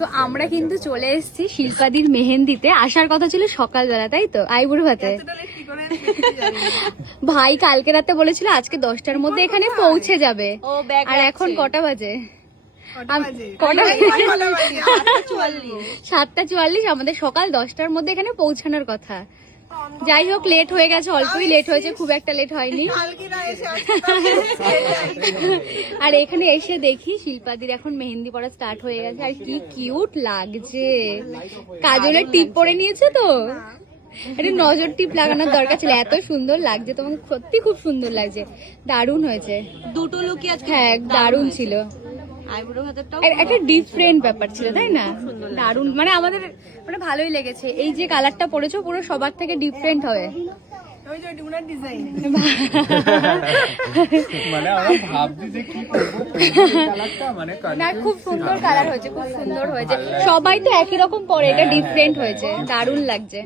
তো আমরা কিন্তু চলে এসেছি শিল্পাদির মেহেন্দিতে। আসার কথা ছিল সকালবেলা, তাই তো? আইবুড়ো ভাতে ভাই কালকে রাতে বলেছিল আজকে 10টার মধ্যে এখানে পৌঁছে যাবে, আর এখন কটা বাজে? 7:44। আমাদের সকাল 10টার মধ্যে এখানে পৌঁছানোর কথা। যাই হোক, লেট হয়ে গেছে, অল্পই লেট হয়েছে, খুব একটা লেট হয়নি। আর এখানে এসে দেখি শিল্পাদির এখন মেহেন্দি পড়া স্টার্ট হয়ে গেছে, আর কি কিউট লাগছে। কাজলের টিপ পরে নিয়েছে তো, এটা নজর টিপ লাগানোর দরকার ছিল, এত সুন্দর লাগছে তোমাকে, সত্যি খুব সুন্দর লাগছে, দারুণ হয়েছে। দুটো লুকই আজকে হ্যাঁ দারুণ ছিল, আইবুড়ো ভাতেরটাও একটা ডিফারেন্ট ব্যাপার ছিল, তাই না? দারুণ, মানে আমাদের মানে ভালোই লেগেছে। এই যে কালারটা পরেছো পুরো সবার থেকে ডিফারেন্ট হবে। না খুব সুন্দর কালার হয়েছে, খুব সুন্দর হয়েছে। সবাই তো একই রকম পরে, এটা ডিফারেন্ট হয়েছে, দারুণ লাগছে।